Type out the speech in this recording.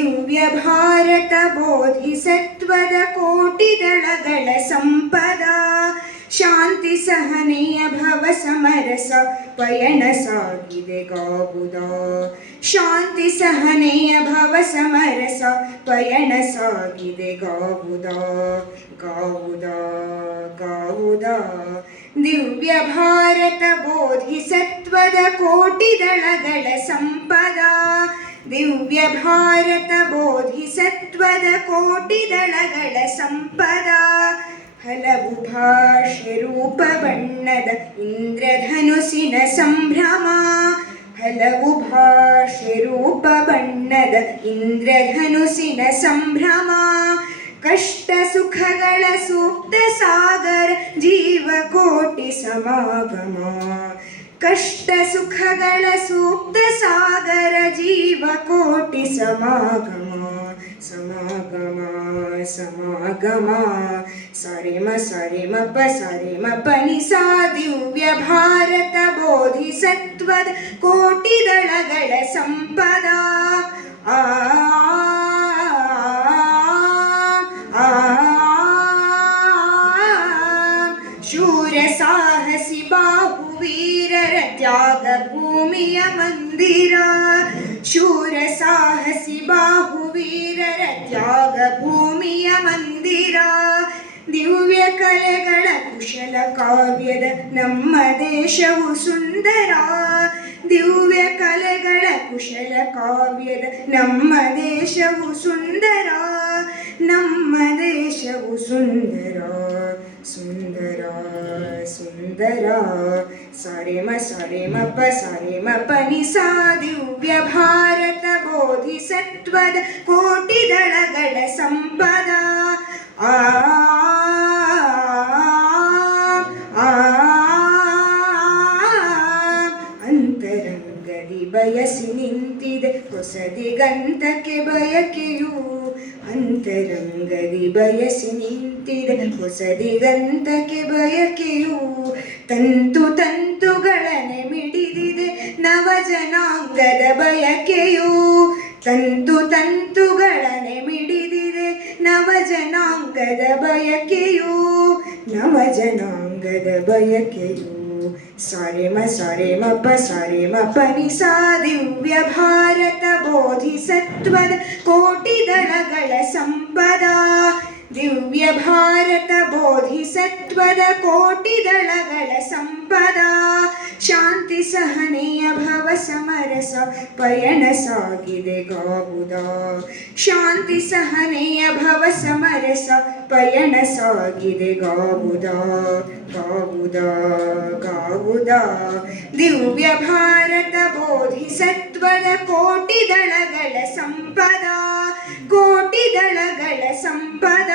ದಿವ್ಯ ಭಾರತ ಬೋಧಿಸತ್ವದ ಕೋಟಿ ದಳಗಳ ಸಂಪದ ಶಾಂತಿ ಸಹನೆಯ ಭವ ಸಮರಸ ಪಯಣ ಸಾಗಿದೆ ಗಾವುದ ಶಾಂತಿ ಸಹನೆಯ ಭವ ಸಮರಸ ಪಯಣ ಸಾಗಿದೆ ಗಾವುದ ಗಾವುದ ಗಾವುದ ದಿವ್ಯ ಭಾರತ ಬೋಧಿಸತ್ವದ ಕೋಟಿ ದಳಗಳ ಸಂಪದ ದಿವ್ಯ ಭಾರತ ಬೋಧಿಸತ್ವದ ಕೋಟಿ ದಳಗಳ ಸಂಪದ ಹಲವು ಭಾಷೆ ರೂಪ ಬಣ್ಣದ ಇಂದ್ರಧನುಸಿನ ಸಂಭ್ರಮ ಹಲವು ಭಾಷೆ ರೂಪ ಬಣ್ಣದ ಇಂದ್ರಧನುಸಿನ ಸಂಭ್ರಮ ಕಷ್ಟ ಸುಖಗಳ ಸೂಕ್ತ ಸಾಗರ ಜೀವಕೋಟಿ ಸಮಾಗಮ ಕಷ್ಟ ಸುಖಗಳ ಸೂಕ್ತ ಸಾಗರ ಜೀವಕೋಟಿ ಸಮಾಗಮ ಸಮಾಗಮ ಸಮಾಗಮ ಸರಿಮ ಸರಿಮ ಪ ಸರಿಮ ಪನಿ ಸಾ ದಿವ್ಯ ಭಾರತ ಬೋಧಿಸತ್ವದ ಕೋಟಿ ದಳಗಳ ಸಂಪದ ಆ ಶೂರ ಸಾಹಸಿ ಬಾಹುವೀರರ ತ್ಯಾಗ ಭೂಮಿಯ ಮಂದಿರ ಶೂರ ಸಾಹಸಿ ಬಾಹುವೀರರ ತ್ಯಾಗ ಭೂಮಿಯ ಮಂದಿರ ದಿವ್ಯ ಕಲೆಗಳ ಕುಶಲ ಕಾವ್ಯದ ನಮ್ಮ ದೇಶವು ಸುಂದರ ದಿವ್ಯ ಕಲೆಗಳ ಕುಶಲ ಕಾವ್ಯದ ನಮ್ಮ ದೇಶವು ಸುಂದರ ನಮ್ಮ ದೇಶವು ಸುಂದರ ಸುಂದರ ಸುಂದರ ಸರಿಮ ಸರಿಮ ಪ ಸರಿಮ ಪನಿ ಸಾ ದಿವ್ಯ ಭಾರತ ಬೋಧಿಸತ್ವದ ಕೋಟಿ ದಳಗಳ ಸಂಪದ ಆ ಅಂತರಂಗದಿ ಬಯಸಿ ನಿಂತಿದೆ ಹೊಸ ದಿಗಂತಕ್ಕೆ ಬಯಕೆಯು ಅಂತರಂಗದಿ ಬಯಸಿ ನಿಂತಿದೆ ಹೊಸ ದಿಗಂತಕ್ಕೆ ಬಯಕೆಯು ತಂತು ತಂತುಗಳನೆ ಮಿಡಿದಿದೆ ನವ ಜನಾಂಗದ ಬಯಕೆಯು ತಂತು ತಂತುಗಳನೆ ಮಿಡಿದಿದೆ ನವ ಜನಾಂಗದ ಬಯಕೆಯು ನವ ಜನಾಂಗದ ಬಯಕೆಯು ಸರಿಮ ಸರಿಮ ಪ ಸರಿಮ ಪನಿ ಸಾ ದಿವ್ಯ ಭಾರತ ಬೋಧಿಸತ್ವದ ಕೋಟಿ ದಳಗಳ ಸಂಪದ ದಿವ್ಯ ಭಾರತ ಬೋಧಿಸತ್ವದ ಕೋಟಿ ದಳಗಳ ಸಂಪದ ಶಾಂತಿ ಸಹನೆಯ ಭವ ಸಮರಸ ಪಯಣ ಸಾಗಿದೆ ಗಾವುದ ಶಾಂತಿ ಸಹನೆಯ ಭವ ಸಮರಸ ಪಯಣ ಸಾಗಿದೆ ಗಾವುದ ಗಾವುದ ಗಾವುದ ದಿವ್ಯ ಭಾರತ ಬೋಧಿಸತ್ವದ ಕೋಟಿ ದಳಗಳ ಸಂಪದ ಕೋಟಿ ದಳಗಳ ಸಂಪದ